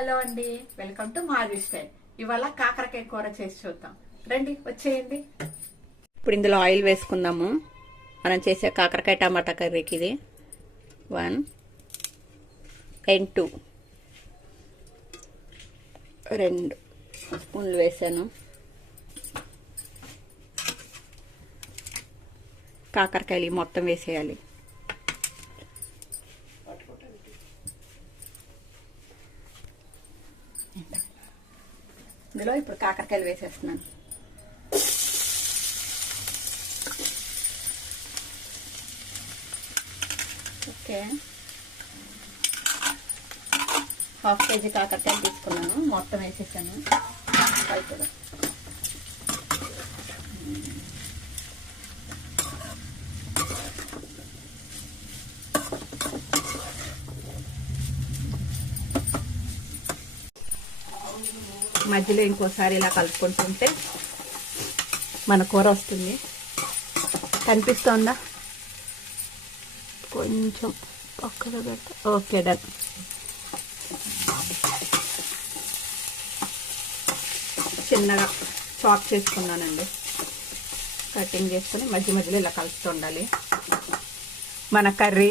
Hello అండి, welcome to మాది style. ఇవాళ కాకరకాయ కూర చేసి చూద్దాం. రండి వచ్చేయండి. ఇప్పుడు ఇందులో ఆయిల్ వేసుకుందాము. మనం చేసే కాకరకాయ టమాటా కర్రీకి ఇది 1 and 2 2 స్పూన్లు వేసాను. కాకరకాయలు మొత్తం వేసేయాలి. ఇందులో ఇప్పుడు కాకరకాయలు వేసేస్తున్నాను. ఓకే, 1/2 kg కాకరకాయలు తీసుకున్నాను, మొత్తం వేసేసాను. అయిపోయి మధ్యలో ఇంకోసారి ఇలా కలుపుకుంటుంటే మన కూర వస్తుంది. కనిపిస్తోందా? కొంచెం పక్కగా పెడతా. Okay, done. చిన్నగా చాప్ చేసుకున్నానండి. కటింగ్ చేసుకుని మధ్య మధ్యలో ఇలా కలుపుతూ ఉండాలి. మన కర్రీ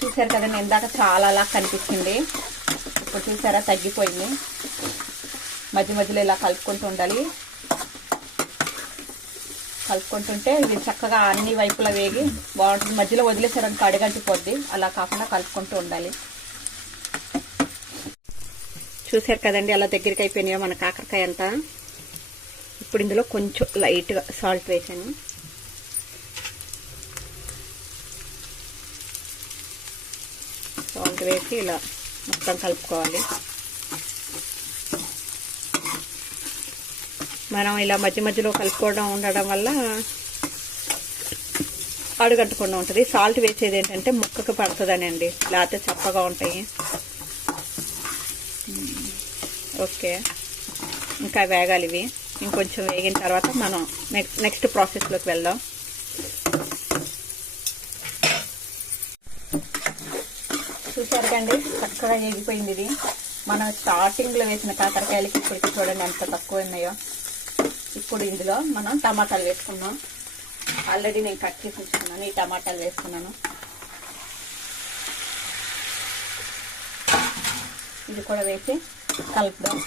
చూసారు కదండి, ఇందాక చాలా అలా కనిపించింది. ఇప్పుడు చూసారా, తగ్గిపోయింది. మధ్య మధ్యలో ఇలా కలుపుకుంటూ ఉండాలి. కలుపుకుంటుంటే ఇది చక్కగా అన్ని వైపులా వేగి బాగుంటుంది. మధ్యలో వదిలేసారని అడుగంటిపోద్ది. అలా కాకుండా కలుపుకుంటూ ఉండాలి. చూసారు కదండి, అలా దగ్గరికి అయిపోయినాయో మన కాకరకాయ అంతా. ఇప్పుడు ఇందులో కొంచెం లైట్గా సాల్ట్ వేసాను. సాల్ట్ వేసి ఇలా మొత్తం కలుపుకోవాలి. మనం ఇలా మధ్య మధ్యలో కలుపుకోవడం ఉండడం వల్ల అడుగంటకుండా ఉంటుంది. సాల్ట్ వేసేది ఏంటంటే ముక్కకు పడుతుందని అండి, లేకపోతే చప్పగా ఉంటాయి. ఓకే, ఇంకా వేగాలి ఇవి. ఇంకొంచెం వేగిన తర్వాత మనం నెక్స్ట్ ప్రాసెస్లోకి వెళ్దాం. చూసారు కండి, చక్కగా వేగిపోయింది ఇది. మనం స్టార్టింగ్లో వేసిన కాకరకాయలకి ఇప్పటికి చూడండి ఎంత తక్కువ ఉన్నాయో. ఇప్పుడు ఇందులో మనం టమాటాలు వేసుకున్నాం. ఆల్రెడీ నేను కట్ చేసి ఉంచుకున్నాను. ఈ టమాటాలు వేసుకున్నాను. ఇది కూడా వేసి కలుపుదాం.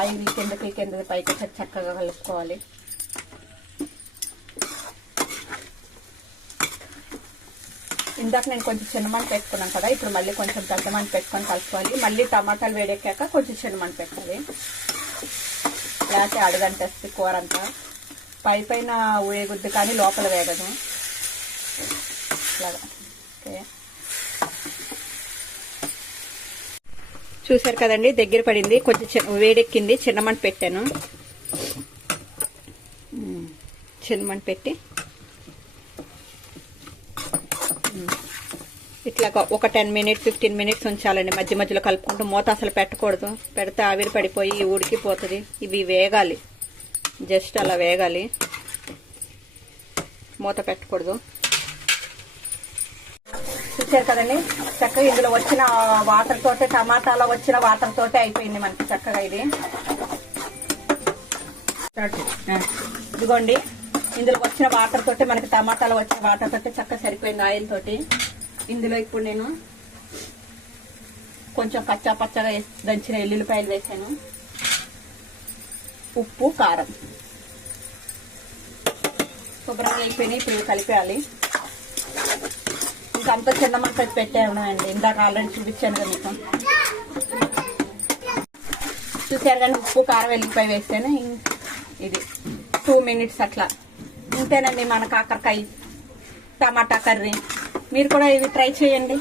ఆయిల్ కిందకి పైకి చక్కగా కలుపుకోవాలి. ఇందాక నేను కొంచెం చిన్నమంట పెట్టుకున్నాను కదా, ఇప్పుడు మళ్ళీ కొంచెం పెద్ద మంట పెట్టుకొని కలుపుకోవాలి. మళ్ళీ టమాటాలు వేడెక్కాక కొంచెం చిన్నమంట పెట్టాలి, లేకపోతే అడుగంటేస్తుంది కూర అంతా. పైన వేగుద్ది కానీ లోపల వేగదు. ఇలాగా. ఓకే, చూసారు కదండి, దగ్గర పడింది. కొంచెం వేడెక్కింది. చిన్నమంట పెట్టాను. చిన్నమంట పెట్టి ఇట్లా ఒక 10 minutes 15 minutes ఉంచాలండి. మధ్య మధ్యలో కలుపుకుంటూ. మూత అసలు పెట్టకూడదు, పెడితే ఆవిరి పడిపోయి ఉడికిపోతుంది. ఇవి వేగాలి, జస్ట్ అలా వేగాలి, మూత పెట్టకూడదు. చూసారు కదండి, చక్కగా ఇందులో వచ్చిన వాటర్ తోటే, టమాటాలో వచ్చిన వాటర్ తోటే అయిపోయింది మనకి చక్కగా ఇది. ఇదిగోండి, ఇందులో వచ్చిన వాటర్ తోటే మనకి టమాటాలో వచ్చిన వాటర్ తోటే చక్కగా సరిపోయింది ఆయిల్ తోటి. ఇందులో ఇప్పుడు నేను కొంచెం కచ్చా పచ్చగా దంచిన ఎల్లుల్లిపాయలు వేసాను. ఉప్పు, కారం శుభ్రంగా అయిపోయినాయి. ఇప్పుడు కలిపేయాలి. ఇంకంత చిన్న మంట పెట్టాను అండి, ఇందాక ఆల్రెడీ చూపించాను కదా మీకు. చూసారు కానీ ఉప్పు, కారం, ఎల్లుల్లిపాయ వేస్తేనే ఇది 2 minutes అట్లా. ఇంతేనండి మన కాకరకాయ టమాటా కర్రీ. మీరు కూడా ఇవి ట్రై చేయండి.